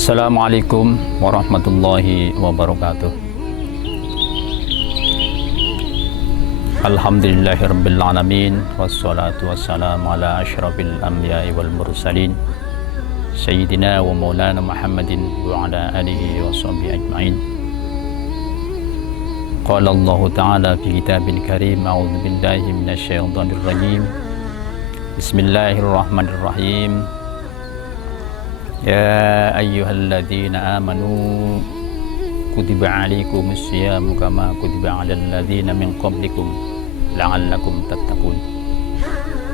Assalamualaikum warahmatullahi wabarakatuh. Alhamdulillahirabbil alamin wassalatu wassalamu ala asyrafil anbiya'i wal mursalin sayyidina wa maulana Muhammadin wa ala alihi wa sahbihi ajma'in. Qala Allah ta'ala fi kitabil karim, a'udzu billahi minasyaitonir rajim. Bismillahirrahmanirrahim. Ya ayyuhalladzina amanu kutiba alaikumus syiyamu kama kutiba alal ladzina min qablikum la'allakum tattaqun.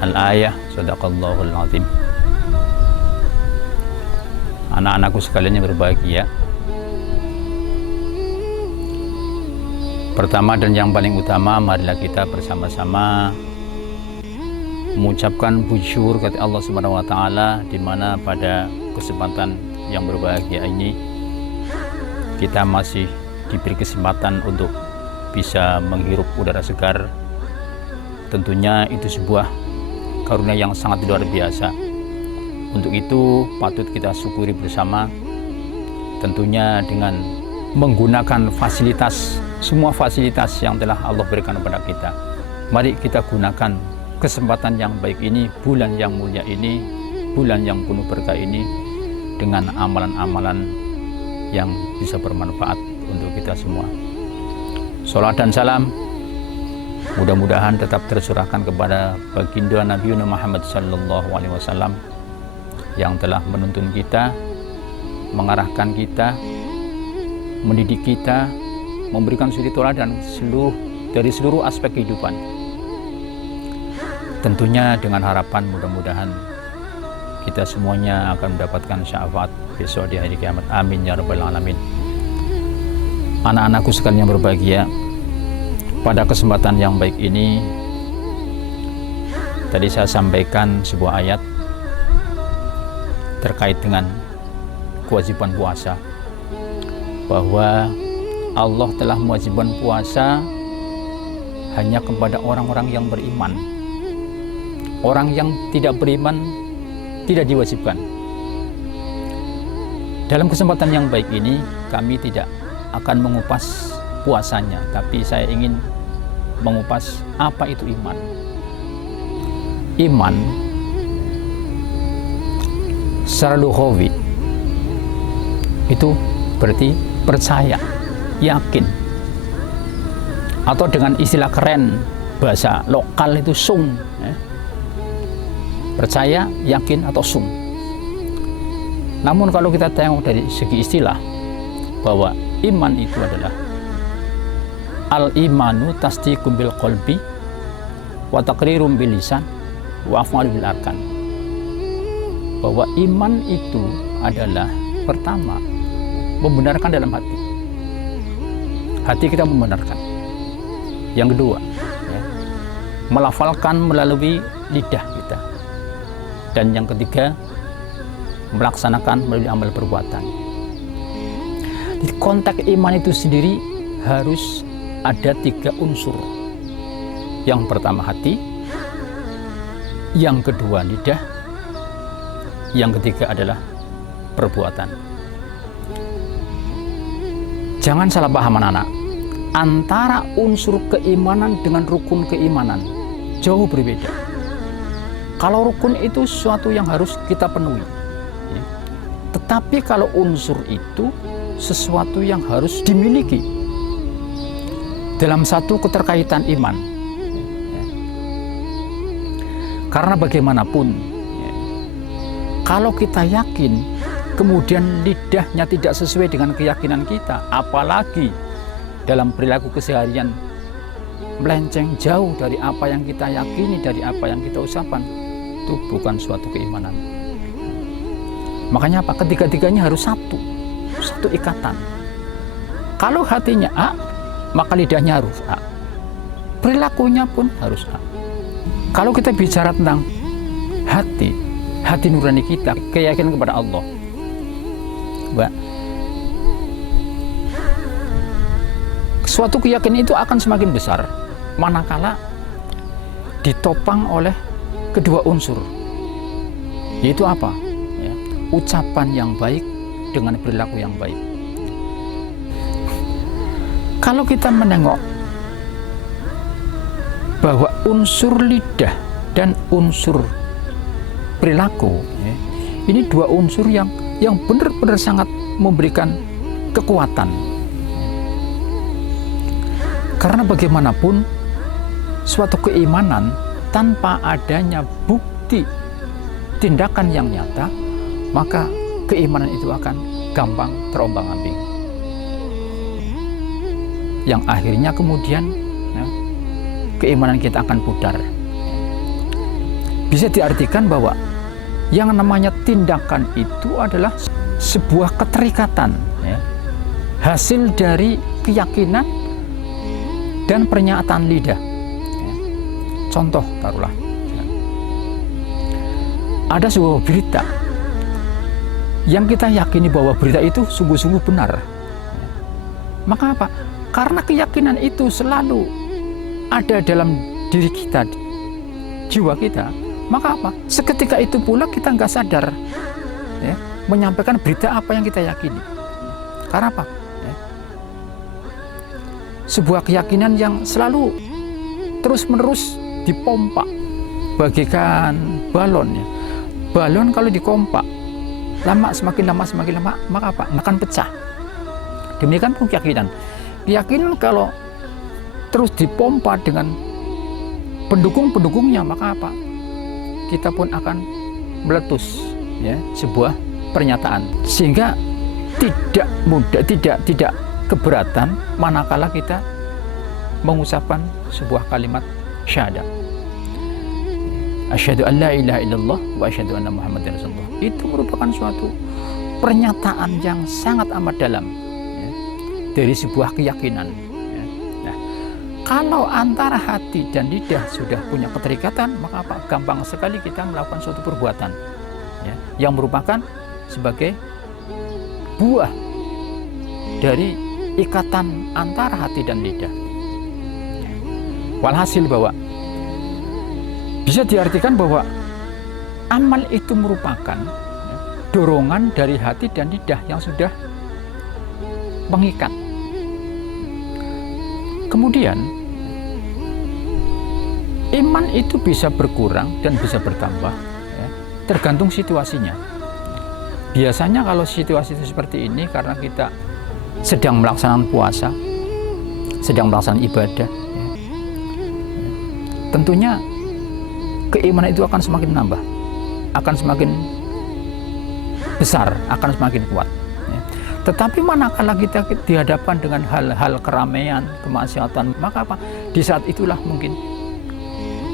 Al-ayah, sadaqallahul azim. Anak-anakku sekalian yang berbahagia, pertama dan yang paling utama, marilah kita bersama-sama mengucapkan puji syukur kepada Allah Subhanahu wa taala, di mana pada kesempatan yang berbahagia ini kita masih diberi kesempatan untuk bisa menghirup udara segar. Tentunya itu sebuah karunia yang sangat luar biasa. Untuk itu patut kita syukuri bersama, tentunya dengan menggunakan fasilitas, semua fasilitas yang telah Allah berikan kepada kita. Mari kita gunakan kesempatan yang baik ini, bulan yang mulia ini, bulan yang penuh berkah ini, dengan amalan-amalan yang bisa bermanfaat untuk kita semua. Salat dan salam mudah-mudahan tetap tercurahkan kepada baginda Nabi Muhammad sallallahu alaihi wasallam yang telah menuntun kita, mengarahkan kita, mendidik kita, memberikan suri teladan dari seluruh aspek kehidupan. Tentunya dengan harapan mudah-mudahan kita semuanya akan mendapatkan syafaat besok di hari kiamat. Amin ya rabbal alamin. Anak-anakku sekalian yang berbahagia, pada kesempatan yang baik ini tadi saya sampaikan sebuah ayat terkait dengan kewajiban puasa, bahwa Allah telah mewajibkan puasa hanya kepada orang-orang yang beriman. Orang yang tidak beriman tidak diwajibkan. Dalam kesempatan yang baik ini kami tidak akan mengupas puasanya, tapi saya ingin mengupas apa itu iman. Iman secara lughawi itu berarti percaya, yakin, atau dengan istilah keren bahasa lokal itu sung, percaya, yakin, atau sung. Namun kalau kita tengok dari segi istilah, bahwa iman itu adalah al-imanu tasdiqum bil qalbi wa taqrirum bil lisan wa af'alu bil arkan. Bahwa iman itu adalah pertama membenarkan dalam hati. Hati kita membenarkan. Yang kedua, melafalkan melalui lidah kita. Dan yang ketiga, melaksanakan melalui amal perbuatan. Di konteks iman itu sendiri harus ada 3 unsur. Yang pertama hati, yang kedua lidah, yang ketiga adalah perbuatan. Jangan salah paham anak-anak, antara unsur keimanan dengan rukun keimanan jauh berbeda. Kalau rukun itu sesuatu yang harus kita penuhi, ya. Tetapi kalau unsur itu sesuatu yang harus dimiliki dalam satu keterkaitan iman, ya. Karena bagaimanapun, ya, kalau kita yakin kemudian lidahnya tidak sesuai dengan keyakinan kita, apalagi dalam perilaku keseharian melenceng jauh dari apa yang kita yakini, dari apa yang kita ucapkan, itu bukan suatu keimanan. Makanya apa? Ketiga-tiganya harus satu ikatan. Kalau hatinya A, maka lidahnya harus A, perilakunya pun harus A. Kalau kita bicara tentang hati nurani kita, keyakinan kepada Allah, suatu keyakinan itu akan semakin besar manakala ditopang oleh kedua unsur, yaitu apa? Ya, ucapan yang baik dengan perilaku yang baik. Kalau kita menengok bahwa unsur lidah dan unsur perilaku, ya, ini dua unsur yang benar-benar sangat memberikan kekuatan. Karena bagaimanapun suatu keimanan tanpa adanya bukti tindakan yang nyata, maka keimanan itu akan gampang terombang-ambing. Yang akhirnya kemudian ya, keimanan kita akan pudar. Bisa diartikan bahwa yang namanya tindakan itu adalah sebuah keterikatan, ya, hasil dari keyakinan dan pernyataan lidah. Ya. Contoh taruhlah, ya, ada sebuah berita yang kita yakini bahwa berita itu sungguh-sungguh benar. Ya. Maka apa? Karena keyakinan itu selalu ada dalam diri kita, jiwa kita, maka apa? Seketika itu pula kita nggak sadar, ya, menyampaikan berita apa yang kita yakini. Karena apa? Ya, sebuah keyakinan yang selalu terus-menerus dipompa bagaikan balon. Ya. Balon kalau dipompa semakin lama, maka apa? Akan pecah. Demikian pun keyakinan. Keyakinan kalau terus dipompa dengan pendukung-pendukungnya, maka apa? Kita pun akan meletus, ya, sebuah pernyataan. Sehingga tidak mudah, tidak keberatan manakala kita mengucapkan sebuah kalimat syahadat. Asyhadu an la ilaha illallah wa asyhadu anna Muhammadar Rasulullah. Itu merupakan suatu pernyataan yang sangat amat dalam, ya, dari sebuah keyakinan. Ya. Nah, kalau antara hati dan lidah sudah punya keterikatan, maka apa? Gampang sekali kita melakukan suatu perbuatan, ya, yang merupakan sebagai buah dari ikatan antara hati dan lidah. Walhasil bahwa bisa diartikan bahwa amal itu merupakan, ya, dorongan dari hati dan lidah yang sudah mengikat. Kemudian iman itu bisa berkurang dan bisa bertambah, ya, tergantung situasinya. Biasanya kalau situasi itu seperti ini karena kita sedang melaksanakan puasa, sedang melaksanakan ibadah, ya, tentunya keimanan itu akan semakin menambah, akan semakin besar, akan semakin kuat. Ya. Tetapi manakala kita dihadapkan dengan hal-hal keramaian, kemaksiatan, maka apa? Di saat itulah mungkin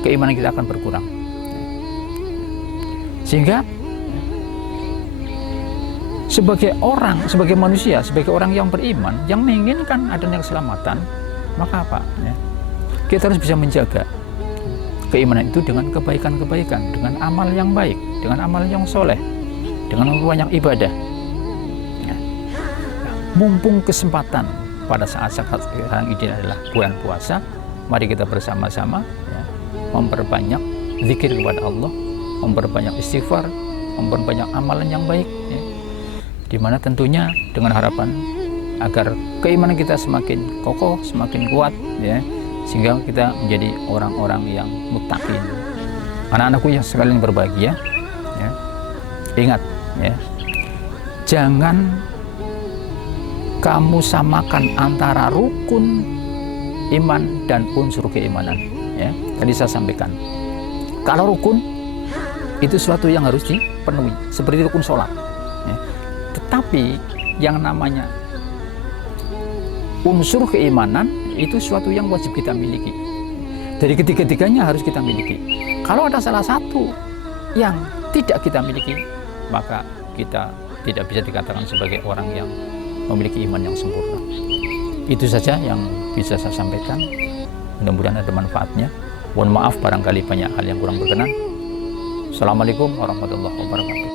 keimanan kita akan berkurang. Sehingga sebagai manusia, sebagai orang yang beriman, yang menginginkan adanya keselamatan, maka apa? Ya, kita harus bisa menjaga keimanan itu dengan kebaikan-kebaikan, dengan amal yang baik, dengan amal yang soleh, dengan banyak ibadah. Ya. Mumpung kesempatan pada saat sekarang ini adalah bulan puasa, mari kita bersama-sama, ya, memperbanyak zikir kepada Allah, memperbanyak istighfar, memperbanyak amalan yang baik, ya, di mana tentunya dengan harapan agar keimanan kita semakin kokoh, semakin kuat, ya, sehingga kita menjadi orang-orang yang muttaqin. Anak-anakku yang sekalian berbahagia, ya, ingat, ya, jangan kamu samakan antara rukun iman dan unsur keimanan. Ya, tadi saya sampaikan, kalau rukun itu sesuatu yang harus dipenuhi, seperti rukun sholat. Ya. Tetapi yang namanya unsur keimanan itu sesuatu yang wajib kita miliki. Dari ketiga-tiganya harus kita miliki. Kalau ada salah satu yang tidak kita miliki, maka kita tidak bisa dikatakan sebagai orang yang memiliki iman yang sempurna. Itu saja yang bisa saya sampaikan. Mudah-mudahan ada manfaatnya. Mohon maaf barangkali banyak hal yang kurang berkenan. Assalamualaikum warahmatullahi wabarakatuh.